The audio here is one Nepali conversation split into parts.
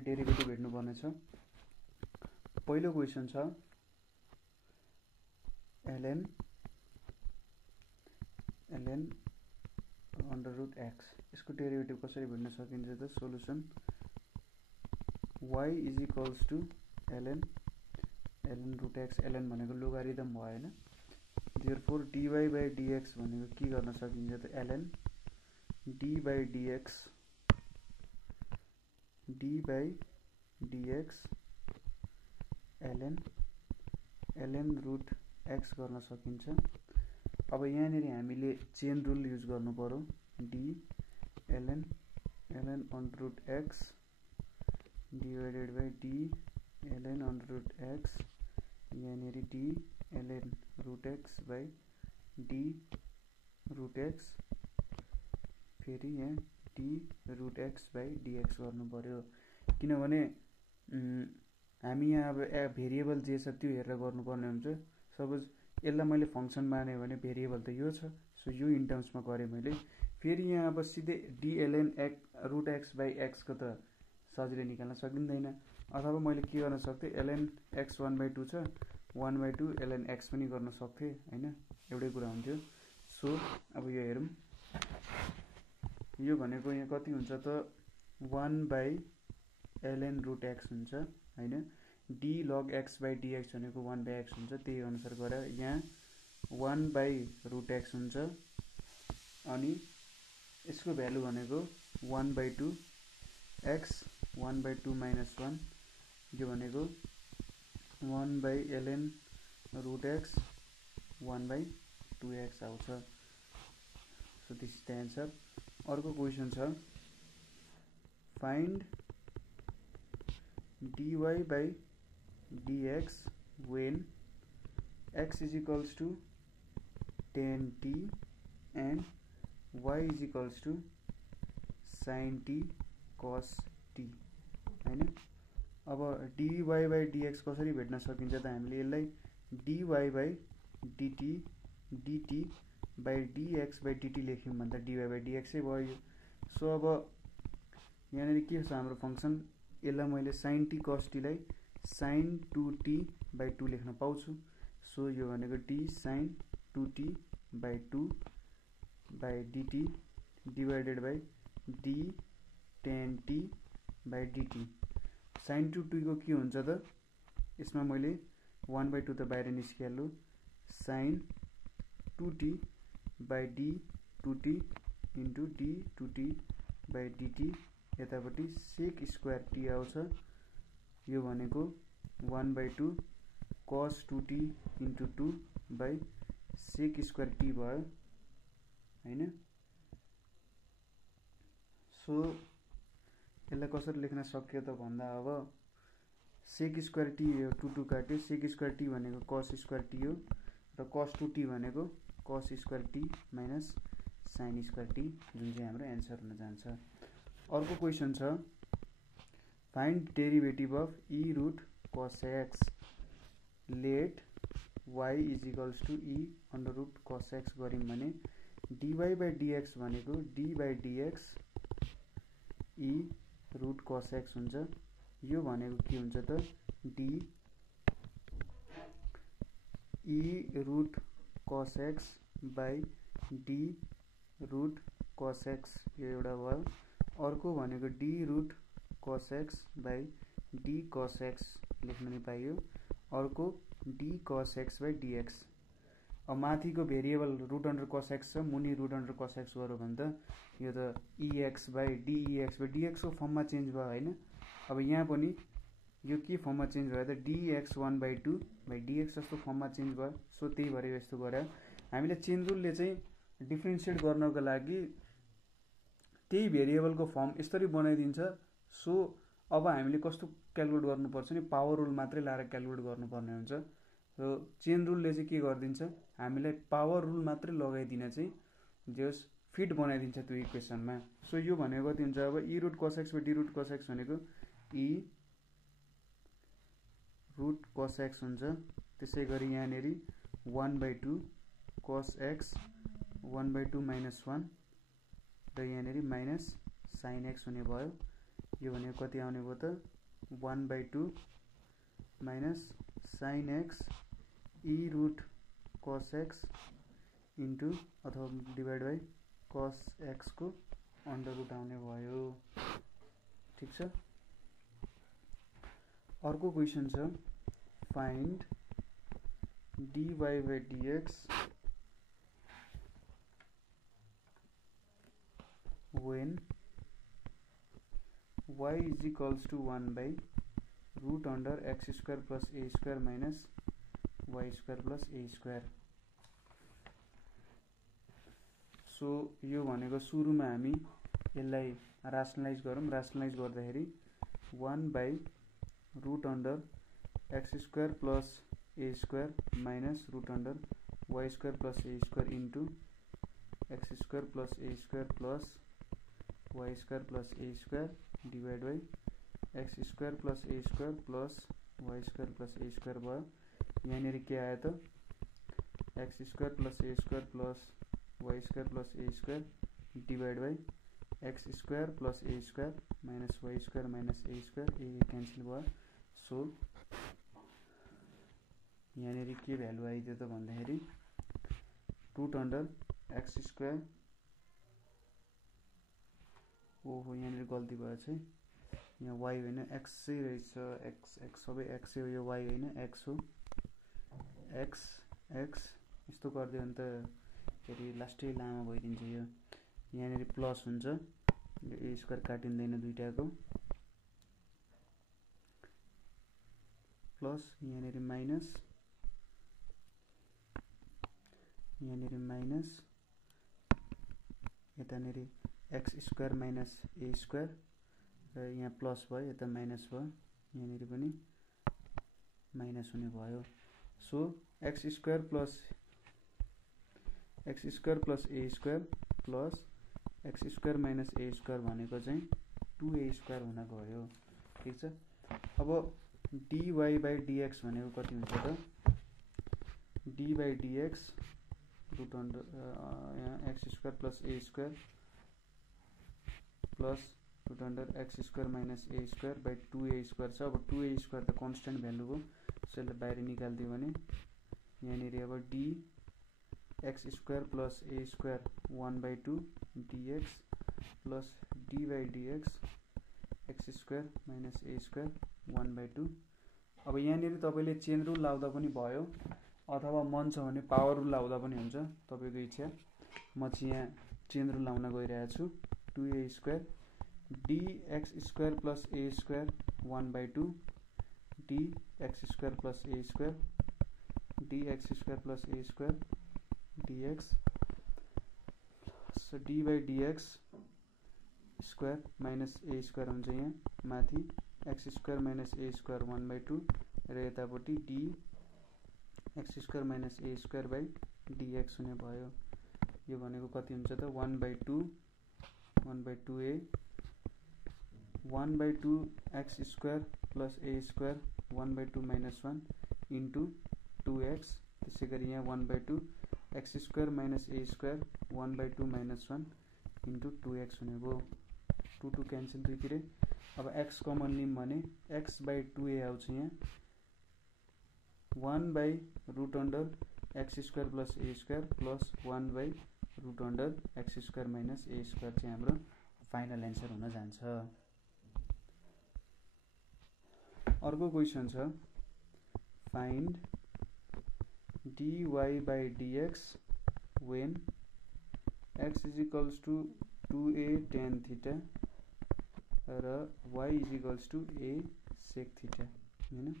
हामीले डेरिभेटिभ हेर्नुपर्ने छ। पहिलो क्वेसन छ ln अंडर रूट एक्स, यसको डेरिभेटिभ कसरी भेट्न सकिन्छ त solution y is equals to ln root x, ln भनेको लोगारिदम भयो हैन, देयरफोर dy बाइ dx भनेको के गर्न सकिन्छ त ln d by dx ln root x गर्न सकिन्छ। अब यहाँनिर हामीले चेन रुल युज गर्नु पर्यो, d ln under root x divided by d ln under root x, यहाँनिर d ln root x by d root x, फेरि यहाँ d root x by dx गर्नु पर्यो, किनभने हामी यहाँ अब भेरिएबल जे छ त्यो हेरेर गर्नुपर्ने हुन्छ। सपोज यसलाई मैले फंक्सन माने भने भेरिएबल त यो छ, सो यो इन टर्म्समा गरेँ मैले। फेरि यहाँ अब सिधै d ln root x by x को त सजिलै निकाल्न सकिँदैन, अथवा मैले के गर्न सक्थेँ ln x 1/2 छ 1/2 ln x पनि गर्न सक्थेँ हैन, एउटै कुरा हुन्थ्यो। सो अब यो हेरौँ, यो भनेको यहाँ कति हुन्छ त 1/ln रूट एक्स हुन्छ हैन, d log x by dx भनेको 1/x हुन्छ, त्यही अनुसार गरे यहाँ 1/रूट एक्स हुन्छ, अनि यसको भ्यालु भनेको 1/2 x 1/2 माइनस 1, यो भनेको 1/ln रूट एक्स 1/2x आउँछ। So this is the answer. अर्को क्वेसन छ find dy by dx when x is equals to tan t and y is equals to sin t cos t हैन। अब dy बाइ dx कसरी भेट्न सकिन्छ त हामीले यसलाई dy by dt by dx by dt लेख्यौं भन्दा dy बाइ dx नै भयो। सो अब यहाँनिर के छ हाम्रो फंक्सन, यसलाई मैले sin t cos t लाई sin 2t बाइ 2 लेख्न पाउँछु। सो यो भनेको d sin 2t by 2 by dt divided by d tan t by dt। sin 2t को के हुन्छ त, यसमा मैले 1/2 त बाहिर निस्किहाल्यो, sin 2t by d 2t into d 2t by dt, यतापट्टि sec स्क्वायर t आउँछ, यो भनेको 1/2 cos 2t into 2 by sec square t भयो हैन। सो यसलाई कसरी लेख्न सक्यो त भन्दा, अब sec स्क्वायर t 2 काट्यो, sec स्क्वायर t भनेको cos स्क्वायर t हो, र cos 2t भनेको cos square t minus sin square t, जुन चाहिँ हाम्रो एन्सर हुन जान्छ। अर्को क्वेसन छ find derivative of e root cos x let y is equals to e under root cos x गर्यौं भने dy बाइ dx भनेको d by dx e root cos x हुन्छ। यो भनेको के हुन्छ त d e root cos x by d root cos x, यो एउटा भयो। अर्को भनेको d root cos x by d cos x लेख्न नि पाइयो, अर्को d cos x by dx। अब माथिको variable root under cos x छ, मुनि रूट अंडर cos x गरौ भने त यो त ex by dex by dx को फर्ममा चेन्ज भयो हैन। अब यहाँ पनि यो के फर्ममा चेन्ज भयो त dx 1/2 बाइ dx जस्तो फर्ममा चेन्ज भयो। सो त्यही भएर यस्तो गरे हामीले चेन रुलले चाहिँ डिफरेन्शिएट गर्नको लागि त्यही भेरिएबलको फर्म यसरी बनाइदिन्छ। सो अब हामीले कस्तो क्याल्कुलेट गर्नुपर्छ नि, पावर रुल मात्रै लाएर क्याल्कुलेट गर्नुपर्ने हुन्छ। सो चेन रुलले चाहिँ के गरिदिन्छ, हामीलाई पावर रुल मात्रै लगाइदिन चाहिँ जस फिट बनाइदिन्छ त्यो इक्वेसनमा। सो यो भनेको कति हुन्छ, अब e root cos x by d root cos x भनेको e रूट cos x हुन्छ। त्यसै गरी यहाँनेरि 1/2 cos x 1/2 माइनस 1 र यहाँनेरि माइनस sin x हुने भयो। यो भनेको कति आउने भयो त 1/2 minus sin x e root cos x into अथवा डिभाइड बाई cos x को अंडर रुट आउने भयो। ठीक छ। अर्को क्वेशन छ find dy by dx when y is equals to 1 by root under x square plus a square minus y square plus a square। So यो भनेको सुरुमा हामी यसलाई राशनलाइज गरौँ। राशनलाइज गर्दाखेरि 1 by root under x square plus a square minus root under y square plus a square into x square plus a square plus y square plus a square divided by x square plus a square plus y square plus a square भयो। यहाँनिर के आयो त x square plus a square plus y square plus a square divided by x square plus a square minus y square minus a square a cancel भयो। सो यहाँनिर के भ्यालु आइदियो त भन्दाखेरि रुट अन्डर एक्स स्क्वायर, ओहो यहाँनिर गल्ती भएछ है, यहाँ y होइन x चाहिँ रहेछ, x सबै x हो, यो y होइन x हो, x यस्तो गरिदियो भने त फेरि लास्टै लामो भइदिन्छ। यो यहाँनिर प्लस हुन्छ, यो a स्क्वायर काटिँदैन दुईटाको, प्लस यहाँनिर माइनस, यहाँनिर माइनस, यतानिर x square minus a square र यहाँ प्लस भयो, यता माइनस भयो, यहाँनिर पनि माइनस हुने भयो। So x square plus a square plus x square minus a square भनेको चाहिँ 2a स्क्वायर हुन गयो। ठीक छ। अब dy बाई dx भनेको कति हुन्छ त, dy by dx root under यहाँ x square plus a square plus root under x square minus a square by 2a square छ। अब 2a स्क्वायर त कन्स्टेन्ट भ्यालु हो, त्यसैले बाहिर निकालिदियो भने यहाँनिर अब D x square plus a square 1/2 dx plus D by dx x square minus a square 1/2। अब यहाँनिर तपाईँले चेन रुल लाउँदा पनि भयो अथवा मन छ भने पावर रुल लाउँदा पनि हुन्छ, तपाईँको इच्छा। म चाहिँ यहाँ चेन रुल लाउन गइरहेको छु। 2a square D x square plus a square 1/2 D x square plus a square D x square plus a square dx, so D by dx square minus a square हुन्छ यहाँ माथि, x square minus a square 1/2 र यतापट्टि D x square minus a square by dx हुने भयो। यो भनेको कति हुन्छ त 1/2 1/2a 1/2 x square plus a square 1/2 minus 1 into 2x, त्यसै गरी यहाँ 1/2 x square minus a square 1/2 minus 1 into 2x हुने भयो। 2 क्यान्सल दुईतिरै। अब x कमन लिम भने x बाई 2a आउँछ यहाँ 1 by root under x square plus a square plus 1 by root under x square minus a square चाहिँ हाम्रो फाइनल एन्सर हुन जान्छ। अर्को क्वेसन छ find dy by dx when x is equals to 2a tan theta र y is equals to a sec theta हैन।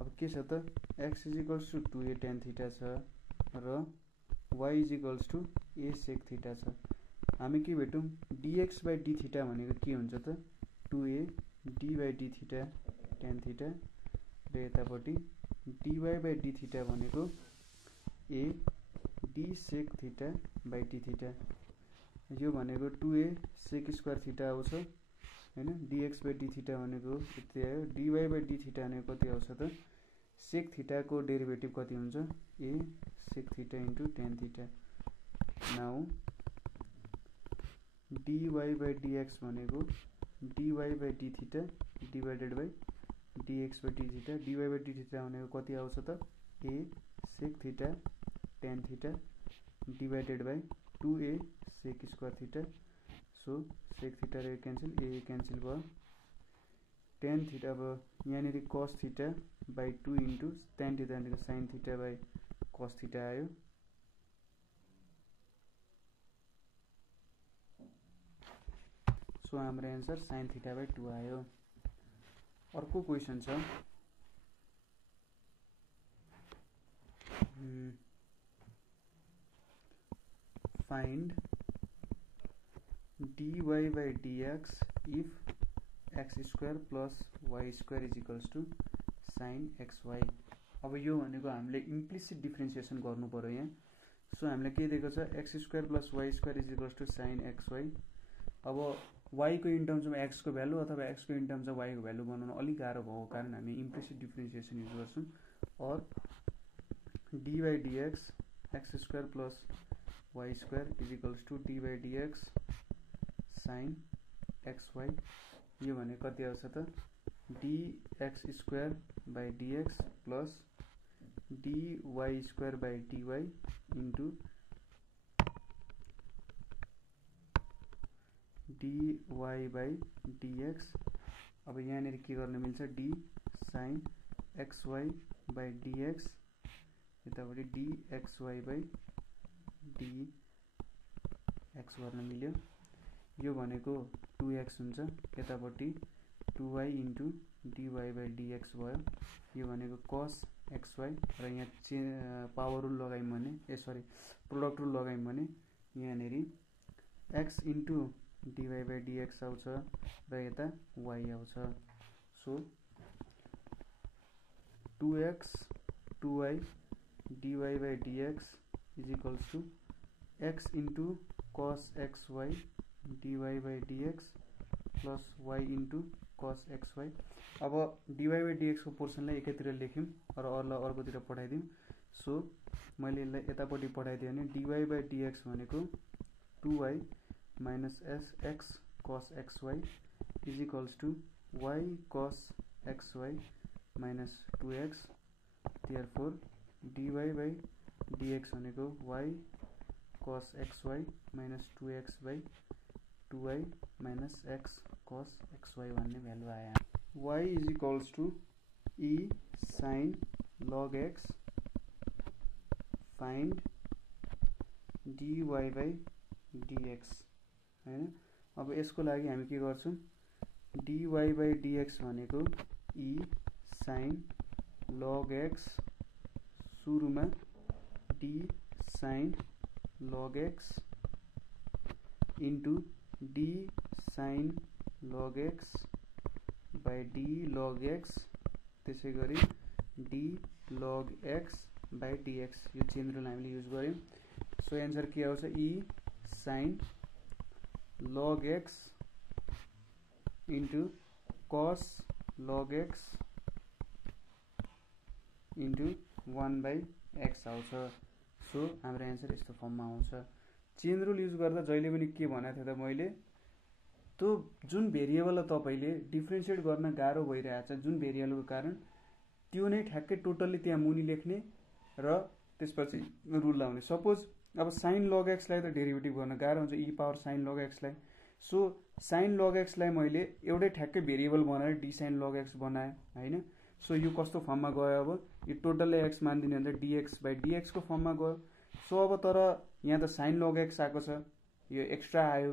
अब के छ त x is equals to 2a tan theta छ र y is equals to a sec theta छ। हामी के भेटौँ dx बाई d थीटा भनेको के हुन्छ त 2a d by d theta tan theta र यतापट्टि dy बाई d थीटा भनेको a d sec theta by d theta. यो भनेको 2a sec स्क्वायर थीटा आउँछ हैन, dx बाई d थीटा भनेको यति आयो, dy बाई d थीटा भनेको कति आउँछ त sec थीटाको डेरिभेटिभ कति हुन्छ a sec theta into tan theta. Now dy by dx भनेको dy by d theta divided by dx by d theta. dy by d theta भनेको कति आउँछ त a sec theta tan theta divided by 2a sec square theta. So sec theta र क्यान्सल a क्यान्सल भयो, tan theta भयो यहाँनिर cos theta by 2 into tan theta भनेको sin theta by cos theta आयो. सो हाम्रो एन्सर sin theta by 2 आयो. अर्को क्वेसन छ find dy by dx if x square plus y square is equals to sin xy. अब यो भनेको हामीले इम्प्लिसिट डिफरेन्सिएसन गर्नु पर्यो यहाँ. सो हामीले के दिएको छ x square plus y square is equals to sin xy. अब y को इन टर्म्स अफ x को भ्यालु अथवा x को इन टर्म्स अफ y को भ्यालु बनाउन अलि गाह्रो भएको कारण हामी इम्प्लिसिट डिफरेन्सिएसन युज गर्छौं. और dy by dx x square plus y square is equals to dy by dx sin xy. यो भने कति आउँछ त dx square by dx plus dy square by dy into dy by dx. अब यहाँनिर के गर्न मिल्छ d sin xy by dx यतापट्टि dxy by dx गर्न मिल्यो. यो भनेको 2x हुन्छ, यतापट्टि 2y into dy by dx भयो. यो भनेको cos xy र यहाँ पावर रुल लगायौं भने प्रोडक्ट रुल लगायौं भने यहाँनिर x into dy by dx आउँछ र यता y आउँछ. So 2x 2y dy by dx is equals to x into cos xy dy by dx plus y into cos xy. अब dy by dx को पोर्सनलाई एकैतिर लेख्यौं र अरूलाई अर्कोतिर पठाइदियौं. सो मैले यसलाई यतापट्टि पठाइदिए भने dy by dx भनेको 2y minus x cos xy is equals to y cos xy minus 2x. Therefore dy by dx भनेको y cos xy minus 2x by 2y minus x cos xy भन्ने भ्यालु आयो. y is equals to e sin log x. Find dy by dx हैन. अब यसको लागि हामी के गर्छौं dy by dx भनेको e sin log x सुरुमा d sin log x into d sin log x by d log x त्यसैगरी d log x by dx. यो चेन रुल हामीले युज गर्यौं. सो आन्सर के आउँछ e sin log x into cos log x into 1 by x आउँछ. सो हाम्रो आन्सर यस्तो फर्ममा आउँछ. चेन रुल युज गर्दा जहिले पनि के भनेको थिए त मैले त्यो जुन भेरिएबललाई तपाईले डिफरेन्शिएट गर्न गाह्रो भइरहेछ जुन भेरिएबलको कारण त्यो नै ठ्याक्कै टोटल्ली त्यहाँ मुनि लेख्ने र त्यसपछि रुल लाउने. सपोज अब sin log x लाई त डेरिभेटिभ गर्न गाह्रो हुन्छ e power sin log x लाई. सो sin log x लाई मैले एउटै ठ्याक्कै भेरिएबल बनाएर d sin log x बनाए हैन. सो यो कस्तो फर्ममा गयो अब यो टोटलले x मान्दिने हुन्छ dx by dx को फर्ममा गयो. सो अब तर यहाँ त sin log x आको छ यो एक्स्ट्रा आयो.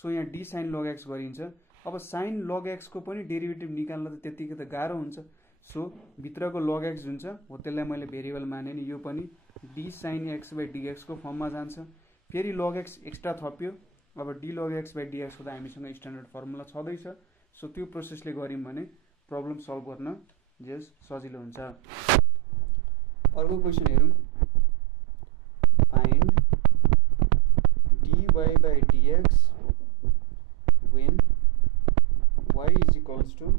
सो यहाँ d sin log x गरिन्छ. अब sin log x को पनि डेरिभेटिभ निकाल्न त त्यतिकै त गाह्रो हुन्छ. सो भित्रको log x जुन छ हो त्यसलाई मैले भेरिएबल माने नि यो पनि d sin x by dx को फर्ममा जान्छ. फेरि log x एक्स्ट्रा थप्यो. अब d log x by dx को त हामीसँग स्ट्यान्डर्ड फर्मुला छदै छ. सो त्यो प्रोसेसले गर्यौं भने प्रब्लम सल्भ गर्न जेस सजिलो हुन्छ. अर्को क्वेशन हेरौं. Find dy by dx when y is equals to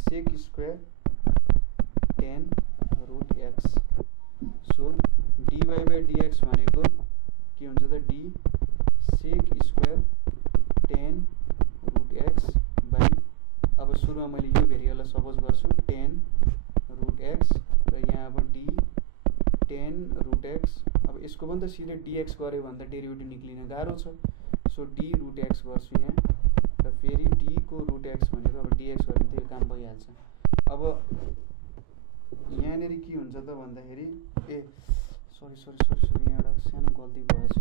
sec square tan root x. So dy by dx भनेको के हुन्छ त d sec square tan root नि त सिधै dx गऱ्यो भने त डेरिभेटिभ निक्लिन गाह्रो छ। सो d रुट x गर्छु यहाँ र फेरि d को रुट x भनेको अब dx गऱ्यो भने त यो काम भइहाल्छ। अब यहाँनेरि के हुन्छ त भन्दाखेरि सरी यहाँ एउटा सानो गल्ती भएछ।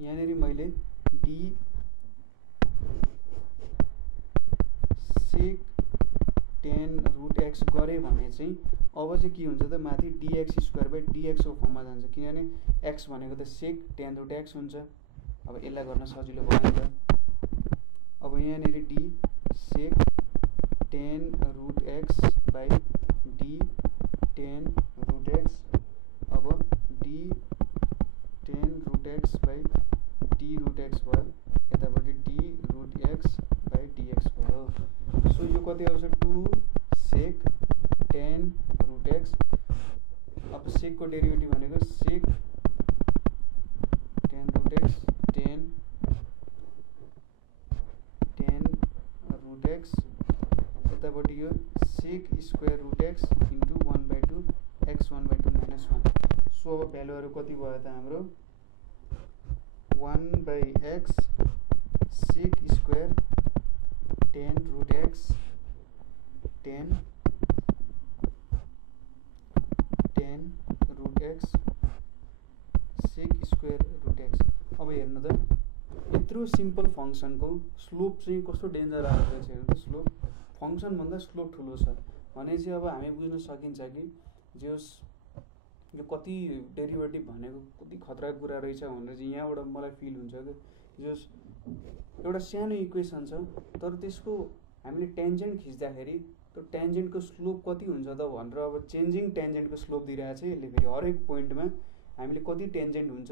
यहाँनेरि मैले d sec tan root x गरेँ भने चाहिँ अब चाहिँ के हुन्छ त माथि dx स्क्वायर बाई dx को फर्ममा जान्छ, किनभने x भनेको त sec tan रुट x हुन्छ। अब यसलाई गर्न सजिलो भयो नि त। अब यहाँनेरि d sec tan root x by d tan root x, अब d tan root x by d root x भयो, यतापट्टि d root x by dx भयो। सो यो कति आउँछ 2 sec tan रुट x। अब सेक को डेरिभेटिभ भनेको sec tan root x tan root x, यतापट्टि यो sec square root x into 1/2 x 1/2 minus 1। So अब भ्यालुहरू कति भयो त हाम्रो 1/x sec square tan root x tan root x sec square root x। अब हेर्नु त यत्रो सिम्पल फङ्सनको स्लोप चाहिँ कस्तो डेन्जर आएको रहेछ हेर्नु त। स्लोप फङ्सन भन्दा स्लोप ठुलो छ भनेपछि अब हामी बुझ्न सकिन्छ कि जोस यो कति डेरिभेटिभ भनेको कति खतरा कुरा रहेछ भनेर चाहिँ यहाँबाट मलाई फिल हुन्छ कि जोस एउटा सानो इक्वेसन छ तर त्यसको हामीले टेन्जेन्ट खिच्दाखेरि त्यो टेन्जेन्टको स्लोप कति हुन्छ त भनेर अब चेन्जिङ टेन्जेन्टको स्लोप दिइरहेको छ यसले। फेरि हरेक पोइन्टमा हामीले कति टेन्जेन्ट हुन्छ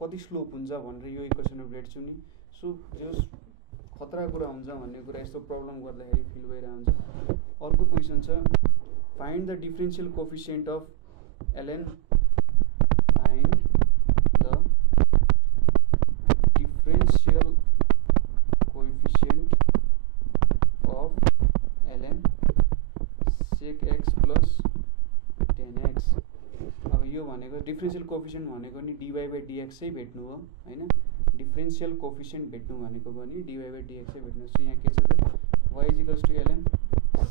कति स्लोप हुन्छ भनेर यो इक्वेसनहरू भेट्छौँ नि। सो जोस खतरा कुरा हुन्छ भन्ने कुरा यस्तो प्रब्लम गर्दाखेरि फिल भइरहेको हुन्छ। अर्को क्वेसन छ find the differential coefficient of ln, find the differential coefficient of ln sec x plus tan x। अब यो भनेको डिफरेन्शियल कोएफिसिएन्ट भनेको नि dy बाई dx चाहिँ भेट्नु हो हैन, डिफरेन्शियल कोएफिसिएन्ट भेट्नु भनेको पनि dy बाई dx चाहिँ भेट्नु। सो यहाँ के छ त y = ln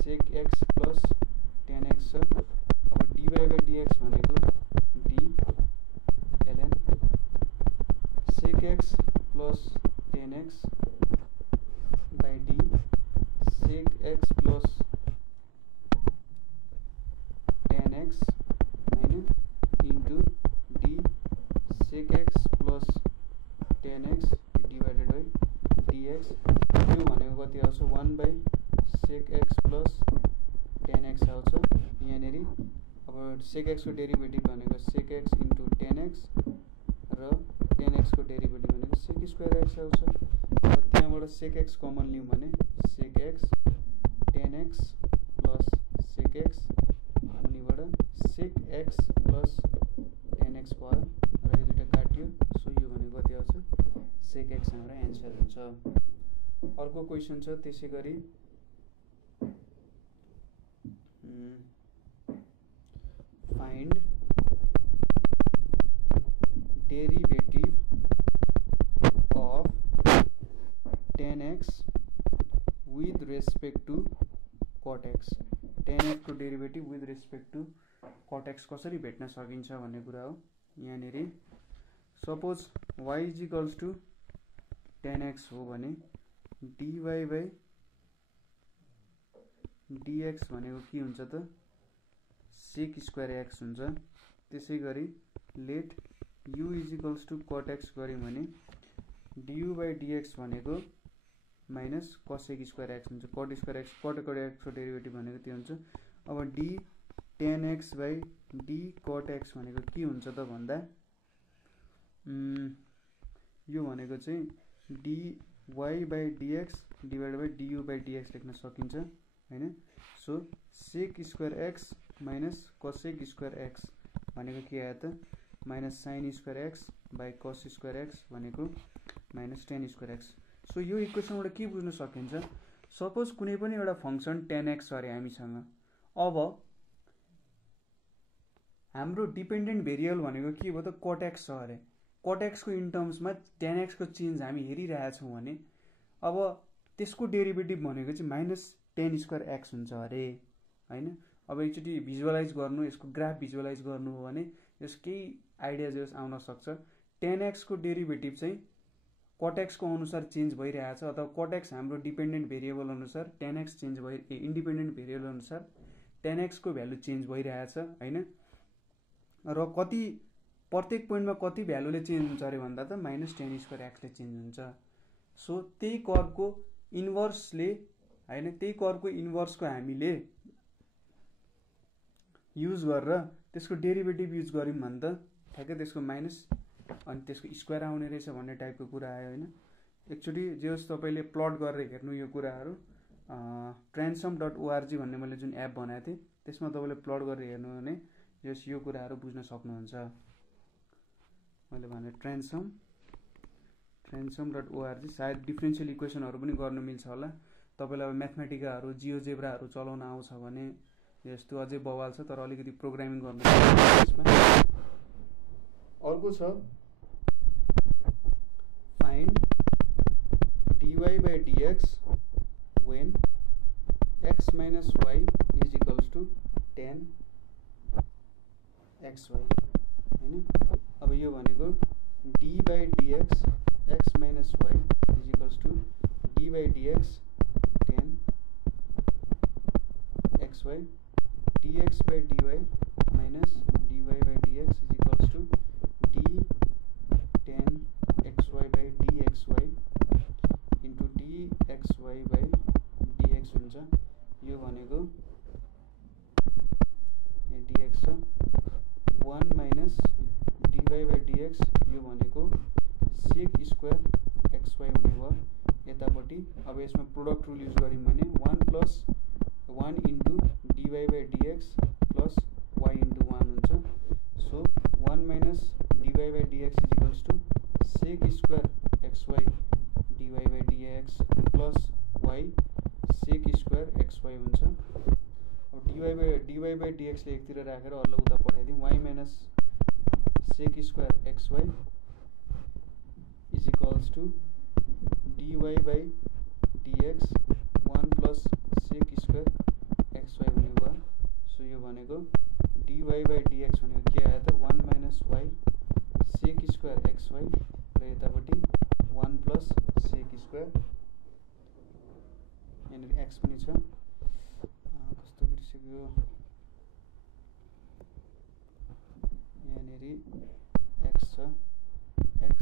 sec x plus tan x छ। अब dy बाई dx भनेको d ln sec x plus tan x by d sec x plus tan x हैन into d sec x plus tan x divided by dx। यो भनेको कति आउँछ 1/sec x plus tan x आउँछ यहाँनेरि। अब sec x को डेरिभेटिभ भनेको sec x into tan x र tan x को डेरिभेटिभ भनेको sec स्क्वायर x आउँछ। अब त्यहाँबाट sec x कमन लियौँ भने sec x tan x plus sec x उनीबाट sec x plus tan x भयो र यो दुईटा काट्यो। सो यो भनेको कति आउँछ sec x हाम्रो एन्सर हुन्छ। अर्को क्वेसन छ त्यसै गरी find derivative of tan x with respect to cot x। tan x को derivative with respect to cot x कसरी भेट्न सकिन्छ भन्ने कुरा हो। यहाँनेरि सपोज y = tan x हो भने dy बाई dx भनेको के हुन्छ त sec स्क्वायर x हुन्छ। त्यसै गरी लेट u = cot x गर्यौँ भने du बाई dx भनेको माइनस cosec स्क्वायर x हुन्छ। cot square x cot x को डेरिभेटिभ भनेको त्यो हुन्छ। अब d tan x by d cot x भनेको के हुन्छ त भन्दा यो भनेको चाहिँ dy by dx divide by du by dx लेख्न सकिन्छ हैन। So sec square x minus cosec square x भनेको के आयो त minus sin square x by cos square x भनेको minus tan square x। So यो इक्वेसनबाट के बुझ्न सकिन्छ सपोज कुनै पनि एउटा फंक्सन tan x अरे हामीसँग। अब हाम्रो डिपेन्डेन्ट भेरिएबल भनेको के भयो त कट एक्स छ अरे। कट एक्सको इन टर्म्समा टेन एक्सको चेन्ज हामी हेरिरहेछौँ भने अब त्यसको डेरिभेटिभ भनेको चाहिँ माइनस टेन स्क्वायर एक्स हुन्छ अरे होइन। अब एकचोटि भिजुअलाइज गर्नु, यसको ग्राफ भिजुअलाइज गर्नु हो भने यस केही आइडिया जस आउन सक्छ। टेन एक्सको डेरिभेटिभ चाहिँ कट एक्सको अनुसार चेन्ज भइरहेछ, अथवा कट एक्स हाम्रो डिपेन्डेन्ट भेरिएबल अनुसार ten x change independent variable अनुसार टेन एक्सको भ्यालु चेन्ज भइरहेछ होइन। र कति प्रत्येक पोइन्टमा कति भ्यालुले चेन्ज हुन्छ अरे भन्दा त माइनस टेन स्क्वायर एक्सले चेन्ज हुन्छ। सो त्यही कर्वको इन्भर्सले होइन, त्यही कर्वको इन्भर्सको हामीले युज गरेर त्यसको डेरिभेटिभ युज गऱ्यौँ भने त ठ्याक्कै त्यसको माइनस अनि त्यसको स्क्वायर आउने रहेछ भन्ने टाइपको कुरा आयो होइन। एकचोटि जे होस् तपाईँले प्लट गरेर हेर्नु यो कुराहरू। transum.org भन्ने मैले जुन एप बनाएको थिएँ त्यसमा तपाईँले प्लट गरेर हेर्नु भने जस यो कुराहरू बुझ्न सक्नुहुन्छ। मैले भने transum.org सायद डिफ्रेन्सियल इक्वेसनहरू पनि गर्न मिल्छ होला। तपाईँलाई अब म्याथमेटिकाहरू जियोजेब्राहरू चलाउन आउँछ भने यस्तो अझै बवाल छ, तर अलिकति प्रोग्रामिङ गर्नु त्यसमा। अर्को छ find dy by dx when x minus y is equals to 10 xy हैन। अब यो भनेको d by dx x minus y is equals to d by dx 10 xy, dx by dy minus dy by dx is equals to d 10 xy by dxy into dxy by dx हुन्छ। यो भनेको dx छ 1 minus dy by dx, यो भनेको sec square xy हुने भयो यतापट्टि। अब यसमा प्रोडक्ट रुल युज गर्यौँ भने 1 plus 1 into dy by dx plus y into 1 हुन्छ। So 1 minus dy by dx is equals to sec square xy dy by dx plus y sec square xy हुन्छ। अब dy by dx ले एकतिर राखेर अल्ल उता पठाइदिउँ, y minus sec square xy is equals to dy by dx 1 plus sec square xy हुने भयो। सो यो भनेको dy by dx भनेको के आयो त 1 minus y sec square xy र यतापट्टि 1 plus sec square, यहाँनिर x पनि छ, कस्तो बिर्सेको, यहाँनिर x छ, x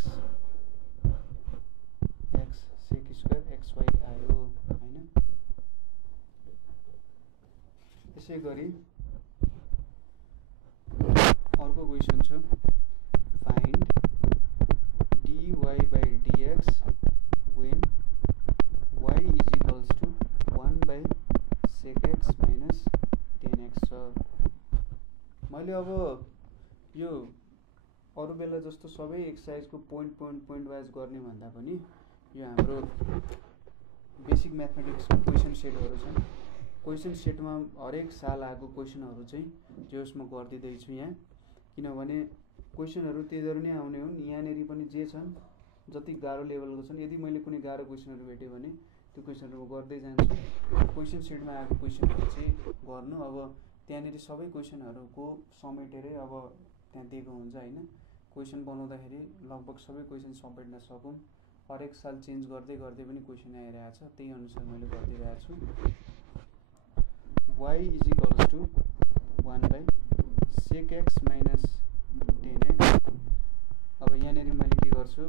sec square xy आयो हैन। यसै गरी अर्को क्वेसन छ find dy by dx when y is equals to 1 by sec x minus 10x छ। मैले अब यो अरू बेला जस्तो सबै एक्सर्साइजको पोइन्ट वाइज गर्ने भन्दा पनि यो हाम्रो बेसिक म्याथमेटिक्सको क्वेसन सेटहरू छन्। क्वेसन सेटमा हरेक साल आएको क्वेसनहरू चाहिँ जे म गरिदिँदैछु यहाँ, किनभने क्वेसनहरू त्यहीँहरू नै आउने हुन्। यहाँनिर पनि जे छन् जति गाह्रो लेभलको छन्, यदि मैले कुनै गाह्रो क्वेसनहरू भेटेँ भने त्यो क्वेसनहरू म गर्दै जान्छु। क्वेसन सेटमा आएको क्वेसनहरू चाहिँ गर्नु, अब त्यहाँनिर सबै क्वेसनहरूको समेटेरै अब त्यहाँ दिएको हुन्छ होइन। क्वेसन बनाउँदाखेरि लगभग सबै क्वेसन समेट्न सकौँ। हरेक साल चेन्ज गर्दै गर्दै पनि क्वेसन आइरहेको छ, त्यही अनुसार मैले गरिदिइरहेको छु। y is equals to 1 by sec x minus 10x। अब यहाँनिर मैले के गर्छु,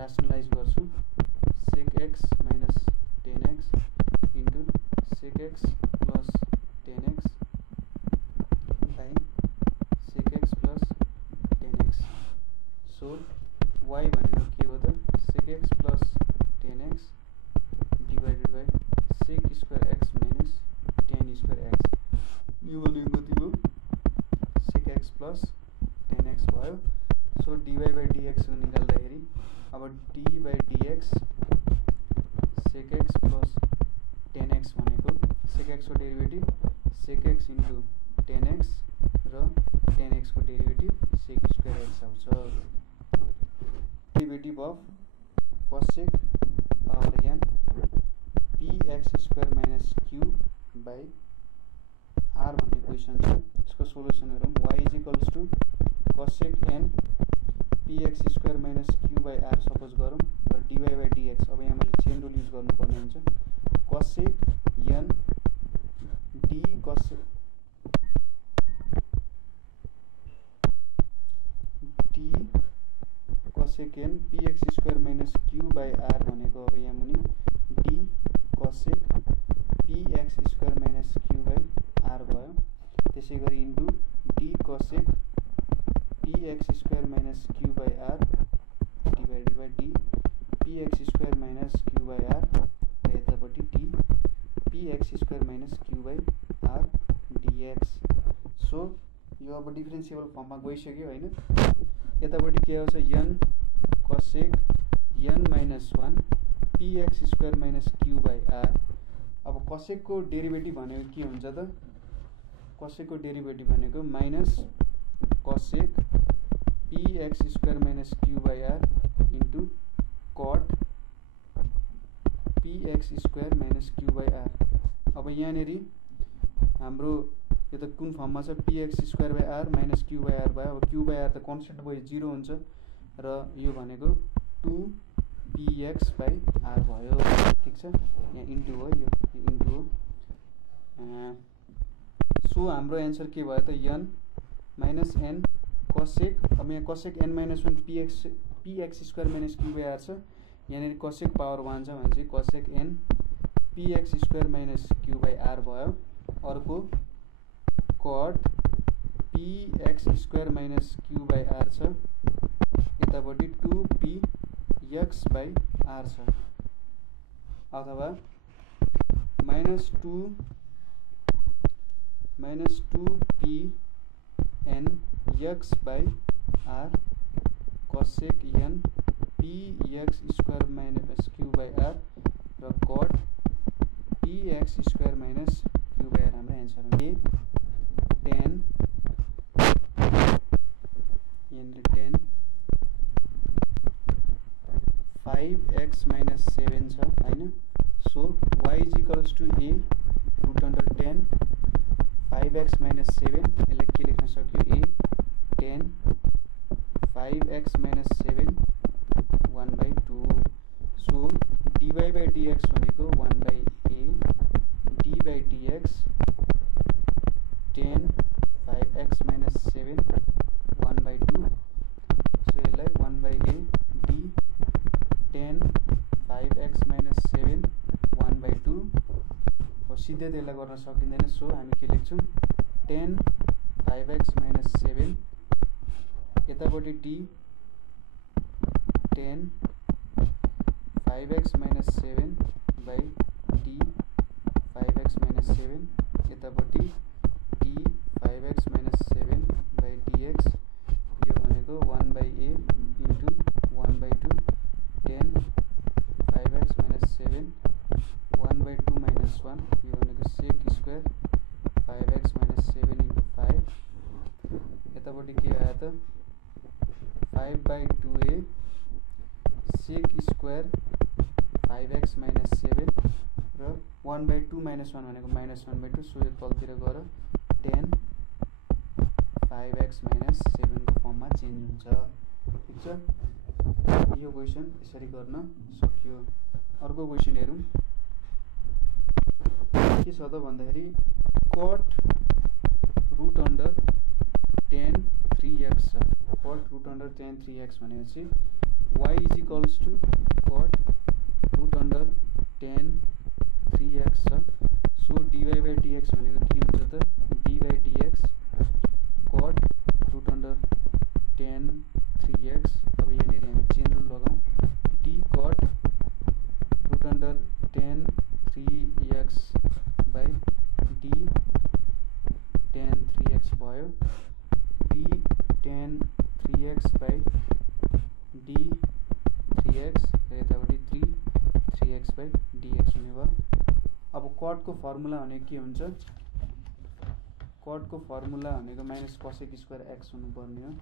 रासनलाइज गर्छु, sec x minus 10x into sec x plus 10x by sec x plus 10x। So y भनेको के हो त sec x plus 10x divided by sec square x minus 10 square x। यो भनेको कति हो sec x plus 10x भयो। सो dy by dx निकाल्दाखेरि अब d by dx sec x plus 10x भनेको sec x को derivative sec x into 10x र tan x को डेरिभेटिभ sec square x आउँछ derivative of cosec power n px square minus q by r भन्ने इक्वेसन छ यसको सोलुसन हेरौँ y is equals to cosec n px square minus q by r suppose गरौँ र dy by dx अब यहाँ मैले चेन रुल युज गर्नुपर्ने हुन्छ cosec n d cosec n px square minus q by r भनेको अब यहाँ मुनि d cosec px square minus q by r भयो त्यसै गरी into d cosec px square minus q by r divided by d px square minus q by r र यतापट्टि d px square minus q by r dx so यो अब डिफरेन्सिएबल फर्ममा गइसक्यो हैन यतापट्टि के आउँछ n cosec n minus 1 px square minus q by r अब cosec को डेरिभेटिभ भनेको के हुन्छ त cosec को डेरिभेटिभ भनेको minus cosec px square minus q by r into cot px square minus q by r अब यहाँनेरि हाम्रो यो त कुन फर्ममा छ px square by r minus q by r भयो अब q by r त कन्स्टेन्ट भयो 0 हुन्छ र यो भनेको 2px by r भयो ठीक छ यहाँ इन्टु हो यो इन्टु हो सो हाम्रो आन्सर के भयो त n minus n cosec अब यहाँ cosec n minus 1 px square minus q by r छ यहाँनेरि cosec पावर 1 छ भने चाहिँ cosec n px square minus q by r भयो अर्को cot px square minus q by r छ यतापट्टि 2px by r छ अथवा minus 2p n x by r cosec n px square minus q by r र cot px square minus q by r हाम्रो आन्सर हो tan tan 5x minus 7 छ हैन so y is equals to a root under tan 5x minus 7 यसलाई के लेख्न सक्यो a tan 5x minus 7 1 by 2 so dy by dx भनेको 1 by a d by dx tan 5x minus 7 1 by 2 so यसलाई 1 by a d tan 5x minus 7 1 by 2 अब सिधै त्यसलाई गर्न सकिँदैन सो हामी के लेख्छौं tan 5x minus 7 यतापट्टि d tan 5x minus 7 by d 5x minus 7 यतापट्टि d 5x minus 7 by dx यो भनेको 1 by a into 1 by 2 tan 5x minus 7 1 by 2 minus 1 यो भनेको sec square 5x minus 7 into 5 यतापट्टि के आयो त 5 by 2a sec square 5x minus 7 र 1 by 2 minus 1 भनेको minus 1 by 2 सो यो तलतिर गएर tan 5x minus 7 को फर्ममा चेन्ज हुन्छ ठीक छ यो क्वेशन यसरी गर्न सक्यो अर्को क्वेशन हेरौं के छ त भन्दाखेरि cot root under tan 3x छ cot root under tan 3x भनेपछि y is equals to cot root under tan 3x छ सो dy by dx भनेको के हुन्छ त d by dx cot root under tan 3x अब यहाँनेरि हामी चेन रुल लगाउँ d cot root under tan 3x by d tan 3x भयो d tan 3x by d 3x र यतापट्टि 3x by dx हुने भयो अब cot को फर्मुला भनेको के हुन्छ कटको फर्मुला भनेको माइनस कसेक स्क्वायर एक्स हुनुपर्ने हो।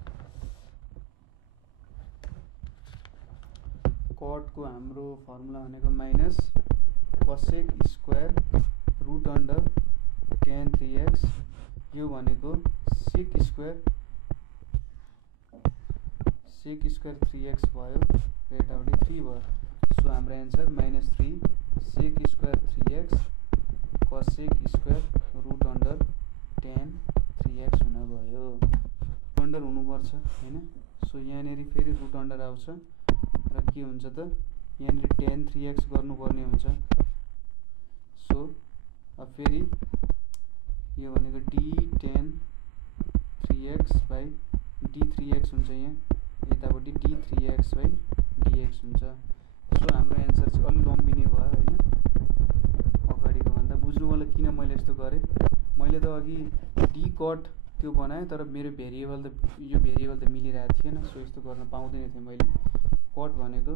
कटको हाम्रो फर्मुला भनेको minus cosec square root under tan 3x, यो भनेको सेक स्क्वायर 3x भयो र यतापट्टि 3 भयो। सो हाम्रो answer -3 sec square 3x cosec square root under tan 3x हुन गयो। रुट अन्डर हुनुपर्छ हैन। सो यहाँनेरि फेरि रुट अन्डर आउँछ र के हुन्छ त यहाँनेरि tan 3x गर्नुपर्ने हुन्छ। सो अब फेरि यो भनेको d tan 3x by d 3x हुन्छ, यहाँ यतापट्टि d 3x बाई dx हुन्छ। सो हाम्रो एन्सर चाहिँ अलि लम्बिने भयो हैन अगाडिको भन्दा। बुझ्नु होला किन मैले यस्तो गरेँ। मैले त अघि d कट त्यो बनाएँ तर मेरो भेरिएबल त यो भेरिएबल त मिलिरहेको थिएन। सो यस्तो गर्न पाउँदैन थिएँ मैले। कट भनेको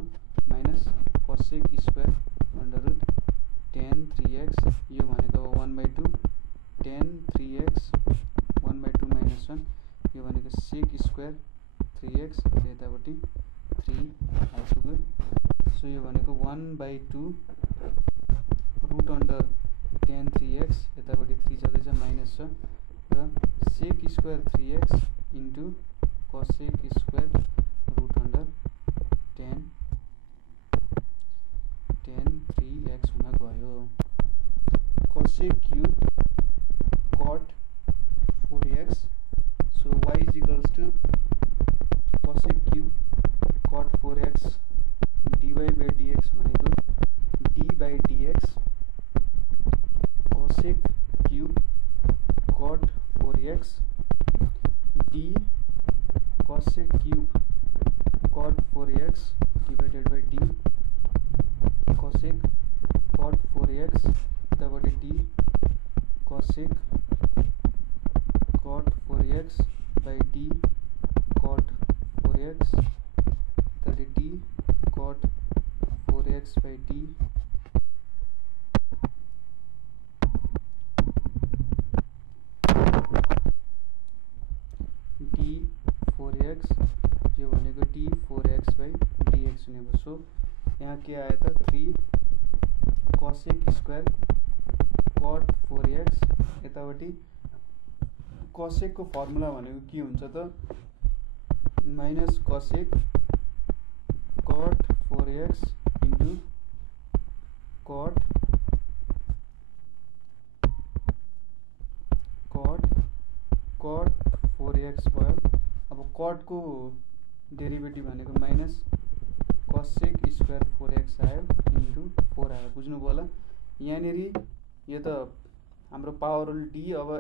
minus cosec square under root tan 3x, यो भनेको 1/2 tan 3x 1/2 माइनस 1, यो भनेको सेक स्क्वायर 3x र यतापट्टि 3 आइपुग्यो। सो यो भनेको 1/2 रुट अन्डर tan 3x, यतापट्टि 3 छँदैछ माइनस छ र sec square 3x into cosec square root under tan 3x हुन गयो। Cosec cube cot 4x, so y is equals to cosec cube cot 4x dy by dx भनेको d by dx cosec cube cot 4x d cosec cube cot 4x divided by d cosec cot 4x यतापट्टि d cosec cot 4x by d cot 4x यतापट्टि d cot 4x by d d 4x, यो भनेको d 4x बाई dx हुने भयो। सो यहाँ के आयो त 3 कसेक स्क्वायर कट 4x, यतापट्टि कसेकको फर्मुला भनेको के हुन्छ त minus cosec cot 4x into cut 4x भयो। अब कटको डेरिभेटिभ भनेको माइनस कसेक स्क्वायर 4x आयो इन्टु 4 आयो। बुझ्नुभयो होला। यहाँनेरि यो त हाम्रो पावरल d, अब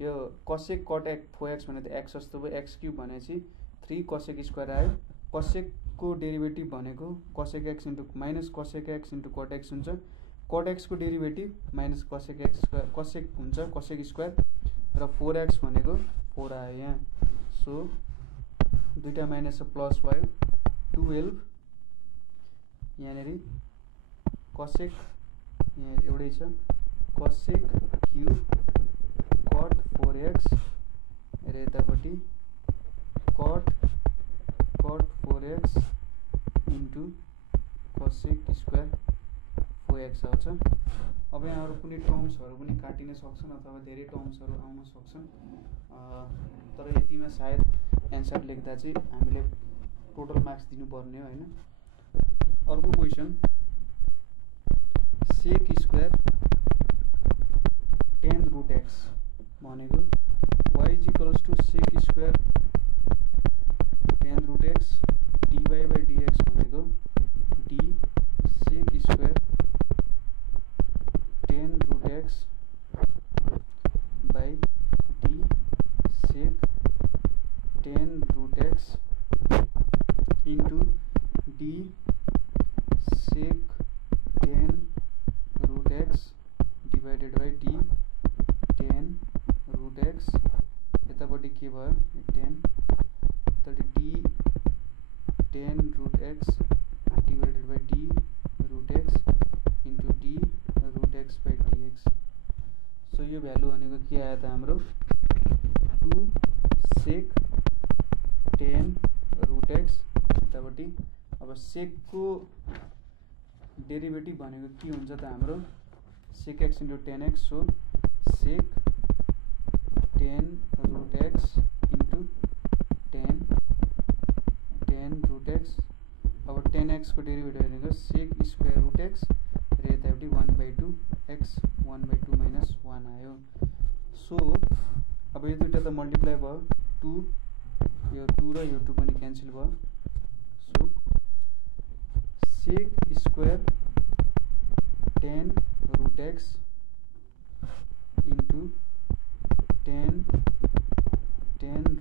यो कसेक कट 4x भने त x जस्तो भयो, x क्यूब भनेपछि 3 कसेक स्क्वायर आयो। कसेकको डेरिभेटिभ भनेको cosec x into minus cosec x into cut x हुन्छ। कट x को derivative minus cosec x square cosec हुन्छ कसेक स्क्वायर र 4x भनेको 4 आयो यहाँ। सो दुईटा माइनस प्लस भयो 12, यहाँनेरि कसेक यहाँ एउटै छ कसेक क्यूब कट 4x र यतापट्टि cut 4x into cosec square 4x आउँछ। अब यहाँ अरू कुनै टर्म्सहरू पनि काटिन सक्छन् अथवा धेरै टर्म्सहरू आउन सक्छन्, तर यतिमा सायद एन्सर लेख्दा चाहिँ हामीले टोटल मार्क्स दिनुपर्ने हो हैन। अर्को question sec square tan root x भनेको y is equals to sec square tan root x dy by dx भनेको d sec square tan root x by d sec tan root x into d sec tan root x divided by d tan root x यतापट्टि के भयो tan यतापट्टि d tan root x divided by d root x into d root x by dx। So यो भ्यालु भनेको के आयो त हाम्रो 2 sec 10 root x यतापट्टि। अब sec को डेरिभेटिभ भनेको के हुन्छ त हाम्रो sec x into 10x, so sec 10 root x into 10 root x। अब 10x को डेरिभेटिभ भनेको sec square root x र यतापट्टि 1/2 x 1/2 minus 1 आयो। सो अब यो दुईटा त मल्टिप्लाई भयो, 2 यो 2 र यो 2 पनि क्यान्सल भयो। So sec square 10 root x into 10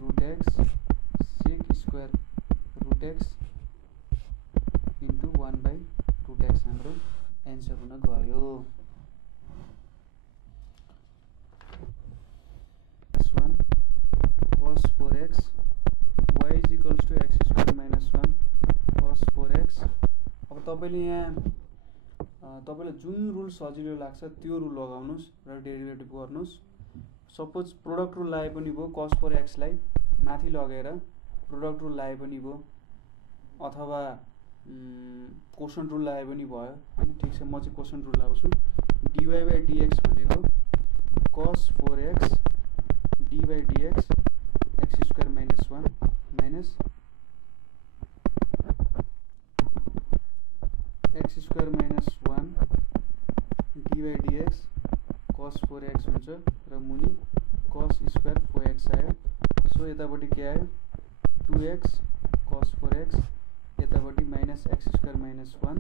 root x sec square root x into 1/2 x हाम्रो एन्सर हुन गयो। cos 4x y is equals to x square minus 1 cos 4x। अब तपाईले यहाँ तपाईलाई जुन रुल सजिलो लाग्छ त्यो रुल लगाउनुस् र डेरिभेटिभ गर्नुस्। सपोज प्रोडक्ट रुल लाए पनि भयो, cos 4x लाई माथि लगेर प्रोडक्ट रुल लाए पनि भयो, अथवा कोसेन्ट रुल लाए पनि भयो हैन। ठीक छ, म चाहिँ कोसेन्ट रुल लाउँछु। dy/dx भनेको cos 4x dy/dx x square minus 1 minus x square minus 1 dy/dx cos 4x हुन्छ र मुनि cos square 4x आयो। सो यतापट्टि के आयो 2x cos 4x, यतापट्टि minus x square minus 1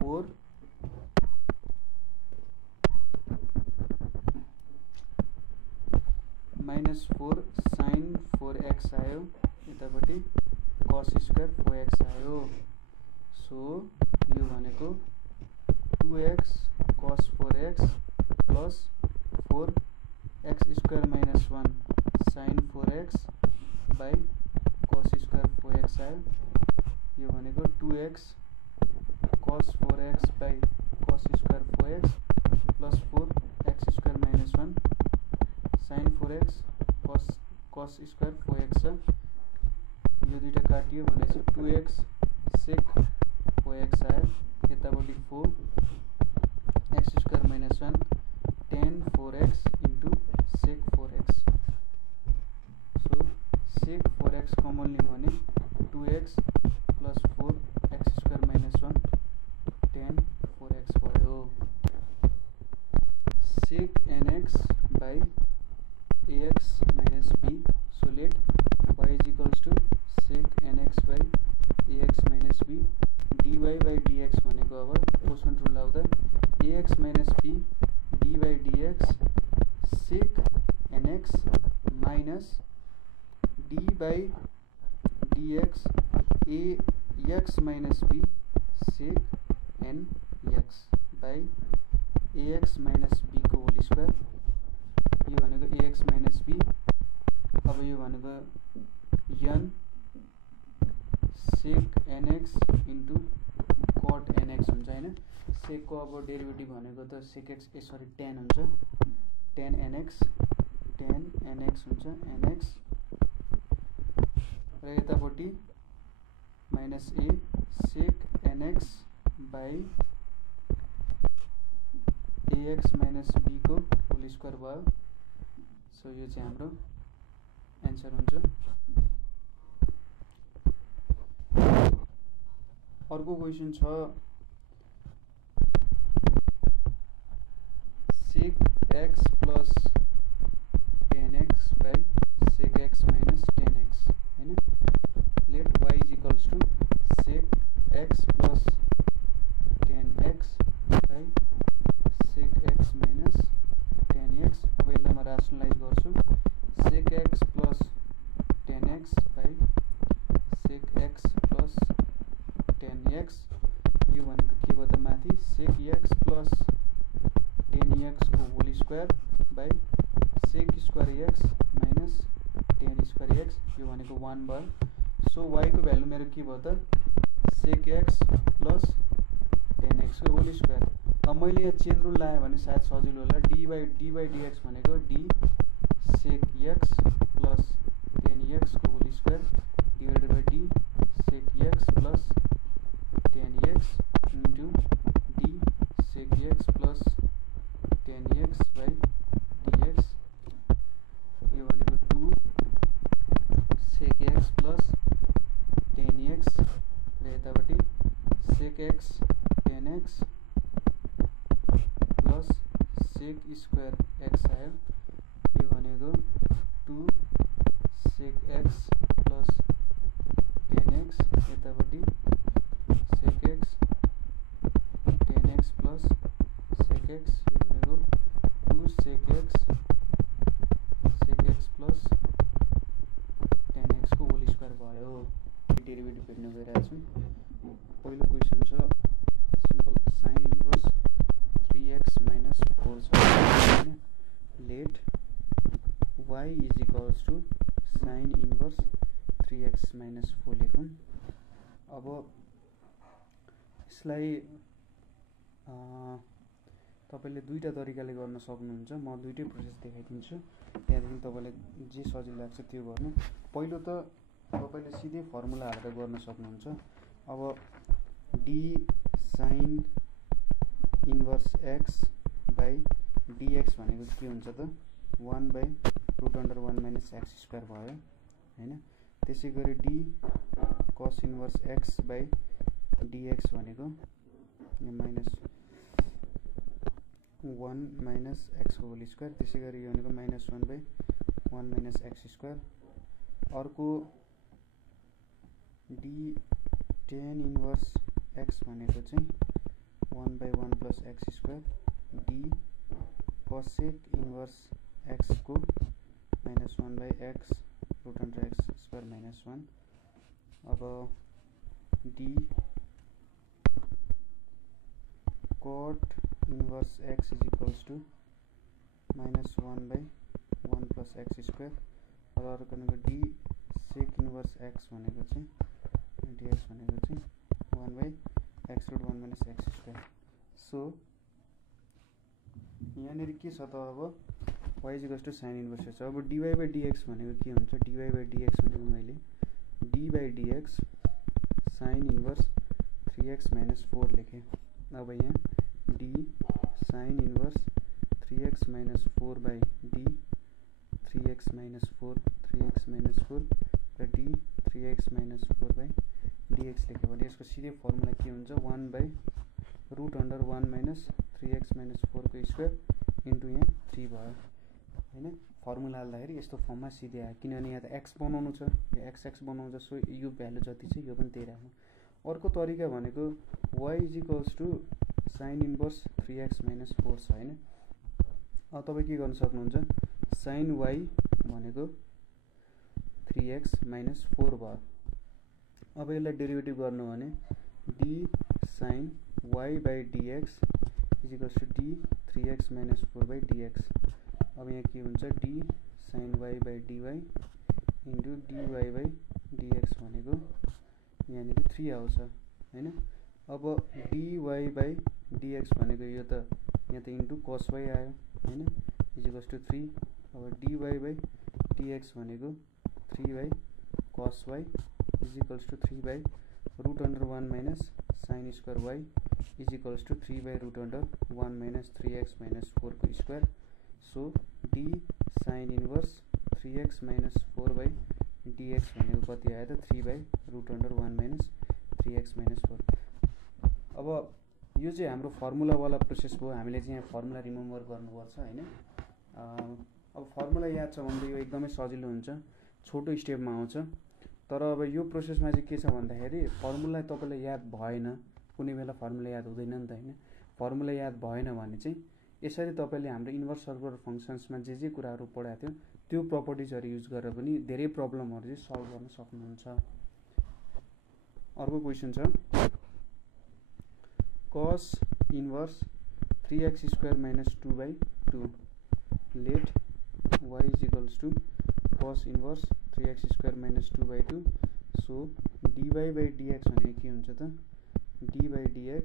4 minus 4 sin 4x आयो, यतापट्टि cos square 4x आयो। सो यो भनेको 2x cos 4x plus 4x square minus 1 sin 4x by cos square 4x आयो। यो भनेको 2x cos 4x by cos square 4x plus 4x square minus 1 sin 4x cos square 4x छ। यो दुईटा काटियो भनेपछि 2x sec 4x आयो, यतापट्टि 4x square minus 1 tan 4x into sec 4x। So sec 4x common लियौं भने 2x plus 4x square minus 1 tan 4x भयो। sec nx by ax minus b, so let y is equals to sec nx by ax minus b dy/dx भनेको अब कोसेन्ट रुल लाउँदा ax minus b dy/dx sec nx minus d/dx ax minus b sec nx by ax minus b को होल स्क्वायर। यो भनेको ax minus b, अब यो भनेको n sec nx into cot nx हुन्छ हैन। sec को अब डेरिभेटिभ भनेको त sec x सरी tan हुन्छ, tan nx हुन्छ nx र यतापट्टि minus a sec nx by ax minus b को होल स्क्वायर भयो। सो यो चाहिँ हाम्रो एन्सर हुन्छ। अर्को क्वेशन छ sec x plus tan x by sec x minus tan x हैन। let y is equals to sec x plus tan x by sec x minus tan x। अब यसलाई म राशनलाइज गर्छु, sec x plus tan x by sec x plus tan x। यो भनेको के भयो त माथि sec x plus tan x को whole square by sec square x minus tan square x, यो भनेको 1 भयो। सो y को भ्यालु मेरो के भयो त sec x plus tan x को होल स्क्वायर। अब मैले यहाँ चेन रुल लाएँ भने सायद सजिलो होला, dy/dx भनेको d sec x plus tan x को whole square divided by d sec x plus tan x into d sec x plus tan x by dx यो भनेको 2 sec x plus tan x र यतापट्टि sec x tan x plus sec square x आयो यो भनेको 2 sec x plus tan x यतापट्टि sec x tan x plus sec x यो भनेको 2 sec x plus tan x को होल स्क्वायर भयो। डेरिभेटिभ हेर्न गइरहेको छौँ। पहिलो क्वेसन छ simple sin inverse 3x minus 4 छ हैन। Let y is equals to sin inverse 3x minus 4 लेखौँ। अब यसलाई तपाईले दुईटा तरिकाले गर्न सक्नुहुन्छ। म दुईटै प्रोसेस देखाइदिन्छु, त्यहाँदेखि तपाईलाई जे सजिलो लाग्छ त्यो गर्नु। पहिलो त तपाईले सिधै फर्मुला हालेर गर्न सक्नुहुन्छ। अब d sin inverse x by dx भनेको के हुन्छ त 1 by root under 1 minus x square भयो हैन। त्यसैगरी d cos inverse x by dx भनेको माइनस 1 माइनस x को होल स्क्वायर। त्यसैगरी यो भनेको minus 1 by 1 minus x square. अर्को d tan इन्भर्स x भनेको चाहिँ 1 by 1 plus x square d cosec inverse x को minus 1 by x root under x square minus 1। अब d cot inverse x is equals to minus 1 by 1 plus x square. अब अर्को भनेको d sec इन्भर्स x भनेको चाहिँ dx भनेको चाहिँ 1 by x root 1 minus x square. So यहाँनिर के छ त अब y is equals to sin inverse छ। अब dy बाई dx भनेको के हुन्छ? dy बाई dx भनेको मैले d by dx sin inverse 3x minus 4 लेखेँ। अब यहाँ d sin inverse 3x minus 4 by d 3x minus 4 र d 3x minus 4 by dx लेख्यो भने यसको सिधै फर्मुला के हुन्छ 1 by root under 1 minus 3x minus 4 को स्क्वायर इन्टु यहाँ 3 भयो हैन। फर्मुला हाल्दाखेरि यस्तो फर्ममा सिधै आयो, किनभने यहाँ त x बनाउनु छ, यो x बनाउँछ। सो यो भ्यालु जति छ यो पनि त्यही राख्नु। अर्को तरिका भनेको y is equals to sin inverse 3x minus 4 छ हैन। अब तपाईँ के गर्न सक्नुहुन्छ sin y भनेको 3x माइनस 4 भयो। अब यसलाई डेरिभेटिभ गर्नु भने d sin y by dx is equals to d 3x minus 4 by dx। अब यहाँ के हुन्छ d sin y by dy into dy by dx भनेको यहाँनिर 3 आउँछ हैन। अब dy बाई dx भनेको यो त यहाँ त इन्टु cos y आयो हैन इज इक्वल्स टु 3। अब dy बाई dx भनेको 3 by cos y is equals to 3 by root under 1 minus sin square y is equals to 3 by root under 1 minus 3x minus 4 को square. So d sin inverse 3x minus 4 by dx भनेको कति आयो त 3 by root under 1 minus 3x minus 4। अब यो चाहिँ हाम्रो फर्मुलावाला प्रोसेस भयो। हामीले चाहिँ यहाँ फर्मुला रिमेम्बर गर्नुपर्छ हैन। अब फर्मुला याद छ भने यो एकदमै सजिलो हुन्छ, छोटो स्टेपमा आउँछ। तर अब यो प्रोसेसमा चाहिँ के छ भन्दाखेरि फर्मुला तपाईलाई याद भएन, कुनै बेला फर्मुला याद हुँदैन नि त हैन। फर्मुला याद भएन भने चाहिँ यसरी तपाईले हाम्रो इन्भर्स सर्कुलर फंक्सन्समा जे कुराहरू पढाएको थियो त्यो प्रपर्टिजहरु युज गरेर पनि धेरै प्रब्लमहरु चाहिँ सल्भ गर्न सक्नुहुन्छ। अर्को क्वेशन छ cos inverse 3x square minus 2/2 let y is equals to cos inverse 3x square minus 2/2। So dy by dx भनेको के हुन्छ त d by dx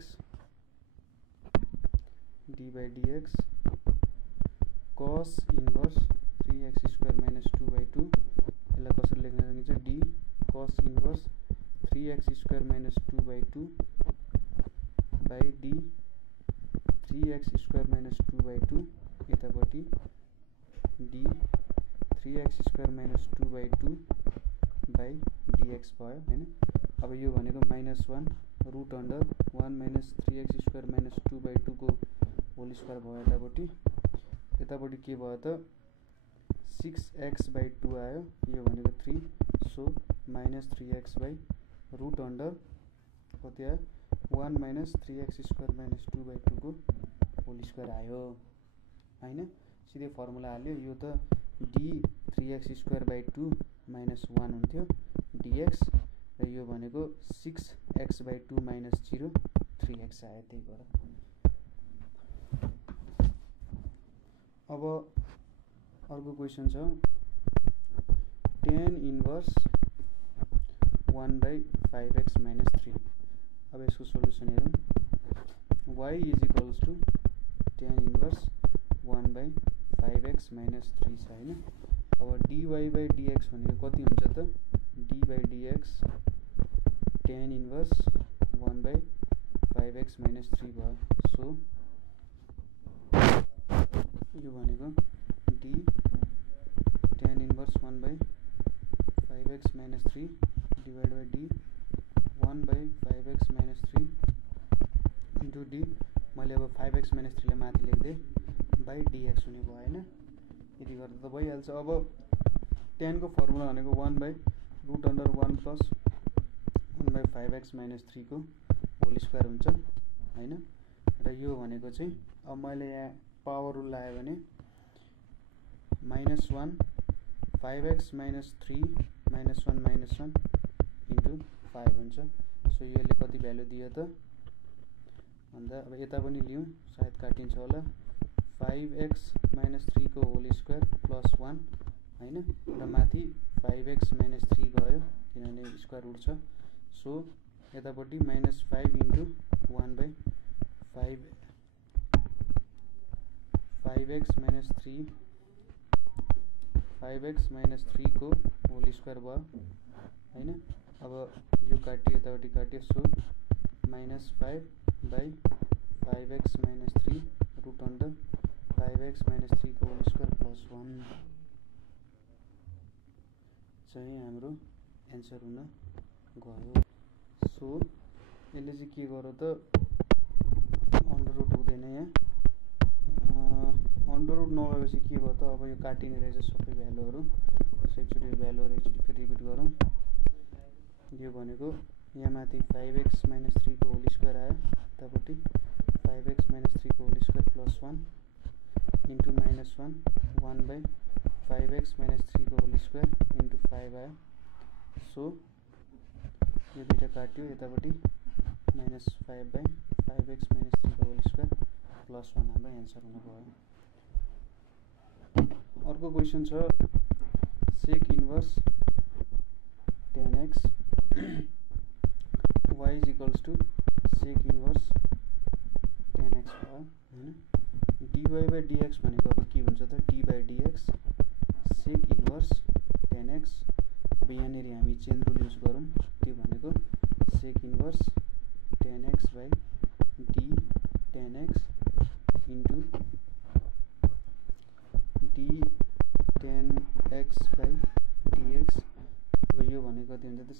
cos inverse 3x 3x square minus 2/2 यसलाई कसरी लेख्न सकिन्छ d cos inverse 3x square minus 2/2 by d 3x square minus 2/2 यतापट्टि d 3x square minus 2/2 by dx भयो हैन। अब यो भनेको -1 root under 1 minus 3x square minus 2/2 को होल स्क्वायर भयो यतापट्टि के भयो त 6x/2 आयो यो भनेको 3 so minus 3x by root under कति आयो 1 माइनस 3x स्क्वायर माइनस 2/2 को होल स्क्वायर आयो हैन। सिधै फर्मुला हाल्यो यो त d 3x square by 2 minus 1 हुन्थ्यो dx र यो भनेको 6x/2 माइनस 0 3x आयो त्यही भएर। अब अर्को क्वेसन छ tan इन्भर्स 1/5x माइनस 3। अब यसको सोलुसन हेरौँ y is equals to tan inverse 1/5x minus 3 छ हैन। अब dy/dx भनेको कति हुन्छ त d/dx tan inverse 1/5x minus 3 भयो। सो यो भनेको d tan inverse 1/5x minus 3 divide by d 1/5x minus 3 into d मैले अब 5x माइनस 3 लाई माथि लेख्दै बाई dx हुने भयो हैन। यति गर्दा त भइहाल्छ। अब tan को फर्मुला भनेको 1/रूट अन्डर 1 प्लस 1/5x माइनस 3 को होल स्क्वायर हुन्छ हैन। र यो भनेको चाहिँ अब मैले यहाँ पावर रुल लगायो भने -1 5x माइनस 3 -1 इन्टु 5 हुन्छ। सो यसले कति भ्यालु दियो त भन्दा अब यता पनि लियौँ सायद काटिन्छ होला 5x माइनस 3 को होल स्क्वायर प्लस 1 हैन र माथि 5x माइनस 3 गयो किनभने स्क्वायर रुट छ। सो यतापट्टि -5 into 1/5 5x minus 3 5x minus 3 को होल स्क्वायर भयो हैन। अब यो काटियो यतापट्टि काटियो so -5/5x minus 3 root under 5x minus 3 को होल स्क्वायर प्लस 1 चाहिँ हाम्रो एन्सर हुन गयो। सो यसले चाहिँ के गर्यो त अन्डर रुट हुँदैन यहाँ अन्डर रुट नभएपछि के भयो त अब यो काटिने रहेछ सबै भ्यालुहरू। एकचोटि भ्यालुहरू एकचोटि फेरि रिपिट गरौँ। यो भनेको यहाँ माथि 5x माइनस 3 को होल स्क्वायर आयो यतापट्टि 5x माइनस 3 को whole square plus 1 into -1 1/5x minus 3 को होल स्क्वायर इन्टु 5 आयो। सो यो दुईटा काट्यो यतापट्टि -5/5x माइनस 3 को होल स्क्वायर प्लस 1 हाम्रो एन्सर हुन गयो। अर्को क्वेसन छ sec inverse tan x y is equals to sec inverse tan x भयो हैन। dy/dx भनेको अब के हुन्छ त d/dx सेक इन्भर्स tan x। अब यहाँनेरि हामी चेन रुल युज गरौँ त्यो भनेको sec inverse tan x by d tan x into d tan x by dx। अब यो भनेको कति हुन्छ त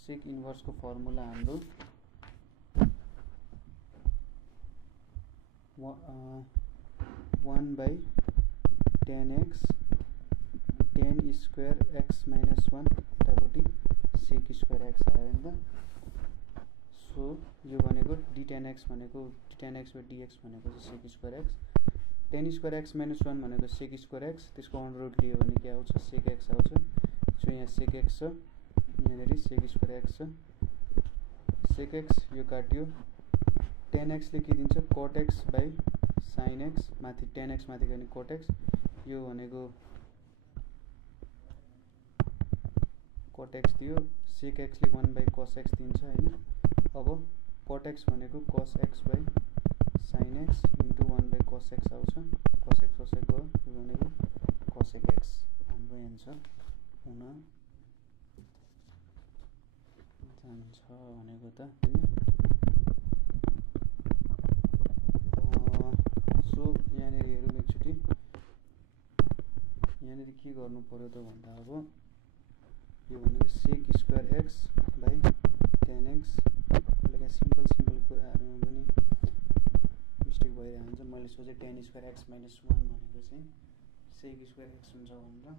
सेक इन्भर्स को फर्मुला हाम्रो 1/tan x tan square x minus 1 यतापट्टि सेक स्क्वायर x आयो नि त। सो यो भनेको d tan x भनेको d tan x by dx भनेको चाहिँ sec square x tan square x minus 1 भनेको सेक स्क्वायर x त्यसको अन्डर रुट लियो भने के आउँछ सेक x आउँछ। सो यहाँ सेक x छ यहाँनेरि सेक स्क्वायर x छ सेक x यो काट्यो tan x ले के दिन्छ cot x by sin x माथि tan x माथि गयो cot x यो भनेको cot x दियो sec x ले 1/cos x दिन्छ हैन। अब cot x भनेको cos x by sin x into 1/cos cos x आउँछ cos x भयो यो भनेको cos x हाम्रो एन्सर हुन जान्छ भनेको त हैन सो यहाँनिर हेरौँ एकचोटि यहाँनिर के गर्नु पर्यो त भन्दा अब यो भनेको sec square x by tan x अहिले सिम्पल कुराहरुमा पनि मिस्टेक भइरहेको हुन्छ मैले सोचे tan square x minus 1 भनेको चाहिँ sec square x हुन्छ भनेर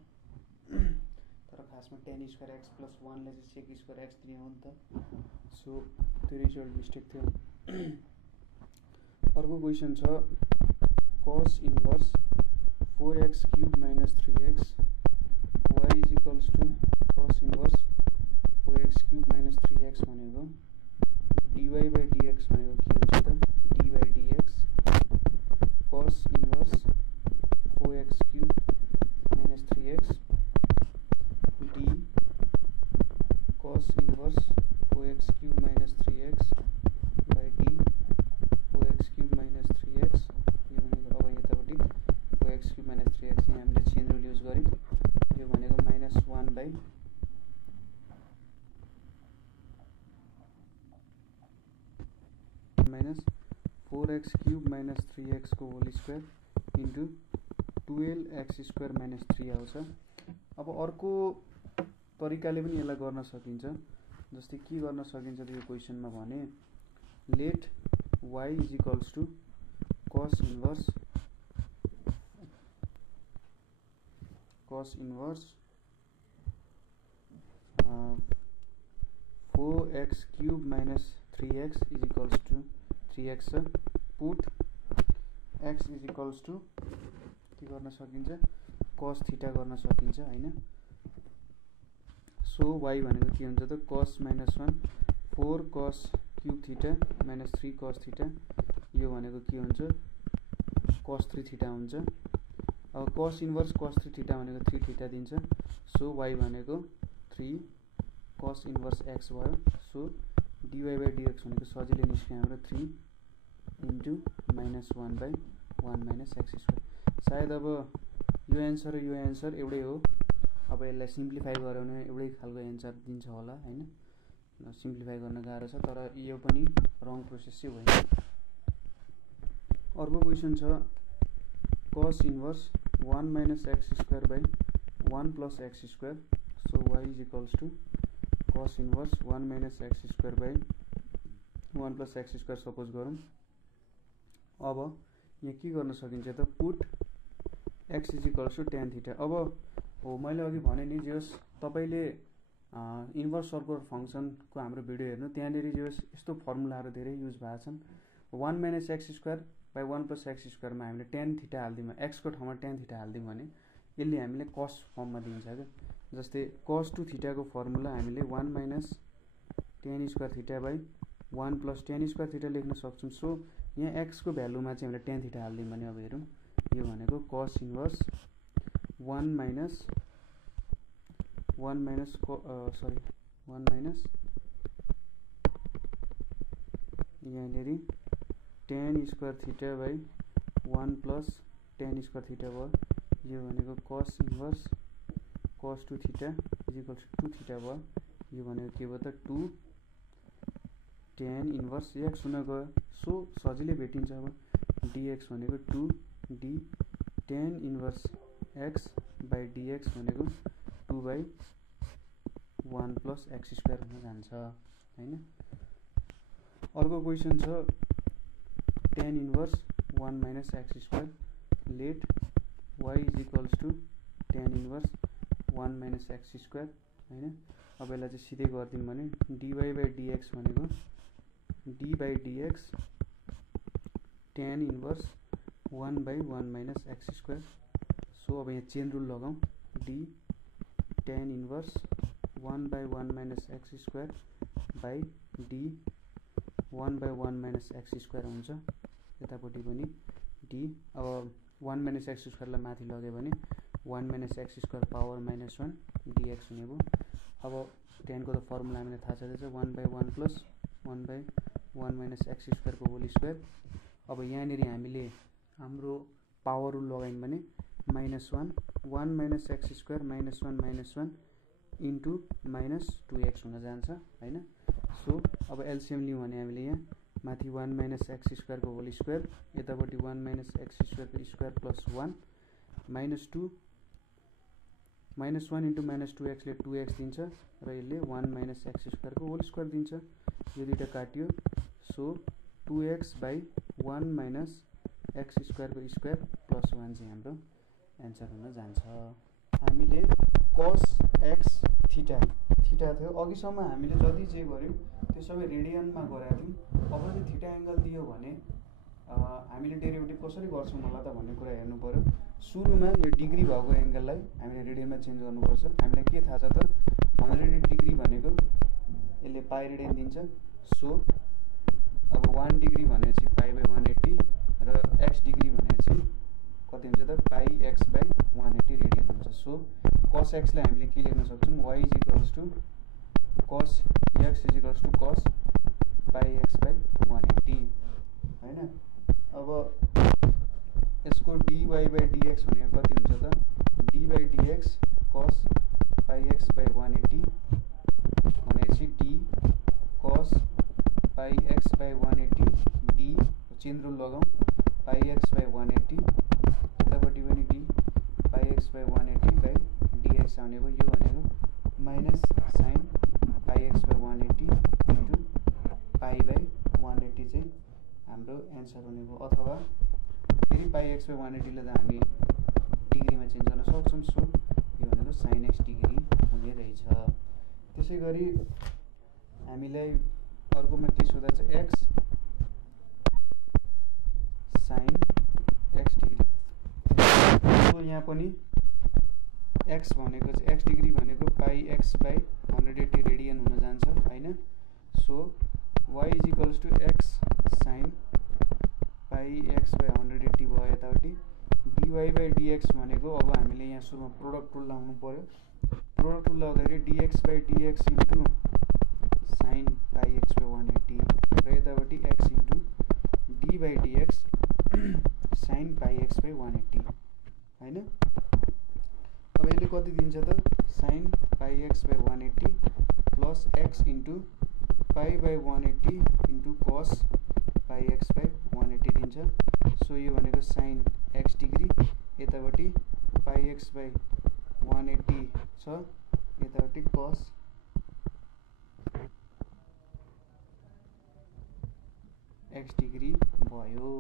तर खासमा tan square x plus 1 ले चाहिँ sec square x दिने हो नि त सो त्यो रिजल्ट मिस्टेक थियो अर्को क्वेशन छ cos inverse 4x cube minus 3x y is equals to cos inverse 4x cube minus 3x भनेको dy by dx भनेको के हुन्छ त d by dx cos inverse 4x cube minus 3x d cos inverse 4x cube minus 3x by d 4x cube minus 3x यो भनेको अब यतापट्टि 4x cube minus 3x यहाँ हामीले चेन रुल युज गर्यौं यो भनेको -1 by minus 4x cube minus 3x को whole square into 12x square minus 3 आउँछ अब अर्को तरिकाले पनि यसलाई गर्न सकिन्छ जस्तै के गर्न सकिन्छ त यो क्वेशनमा भने late y is equals to cos inverse 4x cube minus 3x is equals to 3x put x is equals to के गर्न सकिन्छ cos थीटा गर्न सकिन्छ हैन सो y भनेको के हुन्छ त cos minus 1 4 cos cube theta minus 3 cos theta यो भनेको के हुन्छ cos 3 theta हुन्छ अब cos inverse cos 3 theta भनेको 3 theta दिन्छ सो y भनेको 3 cos inverse x भयो सो dy by dx भनेको सजिलै निस्क्यो हाम्रो 3 into -1 by 1 minus x square सायद अब यो एन्सर र यो एन्सर एउटै हो अब यसलाई सिम्प्लिफाई गऱ्यो भने एउटै खालको एन्सर दिन्छ होला हैन सिम्प्लिफाई गर्न गाह्रो छ तर यो पनि रङ प्रोसेस चाहिँ होइन अर्को क्वेशन छ cos inverse 1 minus x square by 1 plus x square so y is equals to cos inverse 1 minus x square by 1 plus x square suppose गरौँ अब यहाँ के गर्न सकिन्छ त put x is equals to tan theta अब हो मैले अघि भने नि जस तपाईले इन्भर्स सर्कुलर फंक्सन को हाम्रो भिडियो हेर्नु त्यहाँनेरि जस यस्तो फर्मुलाहरु धेरै युज भएको छन् 1 minus x square by 1 plus x square मा हामीले tan theta हाल्दियौ x को ठाउँमा tan theta हाल्दियौ भने यसले हामीले cos फर्ममा दिन्छ के जस्तै cos 2 theta को फर्मुला हामीले 1 minus tan square theta by 1 plus tan square theta लेख्न सक्छौं सो यहाँ x को भ्यालुमा चाहिँ हामीले tan theta हाल्दियौ भने अब हेरौं यो भनेको cos inverse 1 minus यहाँनेरि tan square theta by 1 plus tan square theta भयो यो भनेको cos inverse cos 2 theta is equals to 2 theta भयो यो भनेको के भयो त 2 tan inverse x हुन गयो सो सजिलै भेटिन्छ अब dx भनेको 2 d tan inverse x by dx भनेको 2 by 1 plus x square हुन जान्छ हैन अर्को क्वेशन छ tan inverse 1 minus x square let y is equals to tan inverse 1 minus x square हैन अब यसलाई चाहिँ सिधै गर्दियौ भने dy by dx भनेको d by dx tan inverse 1 by 1 minus x square so अब यहाँ चेन रुल लगाऊ d tan inverse 1 by 1 minus x square by d 1 by 1 minus x square हुन्छ यतापट्टि पनि d अब 1 minus x square लाई माथि लग्यो भने 1 minus x square power minus 1 dx हुने भयो अब tan को त फर्मुला हामीले थाहा छ 1 by 1 plus 1 by 1 minus x square को होल स्क्वायर अब यहाँनेरि हामीले हाम्रो पावर रुल लगायौँ भने -1 1 - x² -1 इन्टु -2x हुन जान्छ हैन। सो अब एलसीएम लियौँ भने हामीले यहाँ माथि 1 - x² को होल स्क्वायर, यतापट्टि 1 - x² को स्क्वायर प्लस 1 -2 -1 इन्टु -2x ले 2x दिन्छ र यसले 1 - x² को होल स्क्वायर दिन्छ। यो दुईटा काट्यो, सो 2x बाई 1 - x² को स्क्वायर प्लस 1 चाहिँ हाम्रो एन्सर हुन जान्छ। हामीले cos x थीटा थियो, अघिसम्म हामीले जति जे गर्यौँ त्यो सबै रेडियनमा गरेका थियौँ। अब चाहिँ थीटा एङ्गल दियो भने हामीले डेरिभेटिभ कसरी गर्छौँ होला त भन्ने कुरा हेर्नु पर्यो। सुरुमा यो डिग्री भएको एङ्गललाई हामीले रेडियनमा चेन्ज गर्नुपर्छ। हामीलाई के थाहा छ त 180 डिग्री भनेको यसले पाई रेडियन दिन्छ। सो अब 1 डिग्री भनेपछि पाई बाई 180 र x डिग्री भनेपछि कति हुन्छ त पाई x बाई 180 रेडियन हुन्छ। सो cos x लाई हामीले के लेख्न सक्छौँ, y equals to cos x equals to cos pi x by 180 हैन। अब यसको dy बाई dx भनेको कति हुन्छ त d by dx cos pi x by 180 भनेपछि d cos pi x by 180 d chain rule लगाउँ पाई x बाई 180 यतापट्टि पनि d pie x by 180 by dx आउने भयो। यो भनेको minus sign pi x by 180 into pi by 180 चाहिँ हाम्रो एन्सर हुने भयो। अथवा फेरि पाई x बाई 180 लाई त हामी डिग्रीमा चेन्ज गर्न सक्छौँ। सो यो भनेको साइन x डिग्री हुने रहेछ। त्यसै गरी हामीलाई अर्कोमा के सोधा छ x sine x degree. So यहाँ पनि x भनेको चाहिँ x डिग्री भनेको पाई x बाई 180 रेडियन हुन जान्छ हैन। So y equals to x sine pi x by 180 भयो यतापट्टि। dy बाई dx भनेको अब हामीले यहाँ सुरुमा प्रोडक्ट रुल लाउनु पर्यो। प्रोडक्ट रुल लाउँदाखेरि dx by dx into sign pi x by 180 र यतापट्टि x into d by dx sign pi x by 180 हैन। अब यसले कति दिन्छ त sign pi x by 180 plus x into pi by 180 into cos pi x by 180 दिन्छ। सो यो भनेको साइन x डिग्री, यतापट्टि पाई x बाई 180 छ, यतापट्टि cos x डिग्री भयो।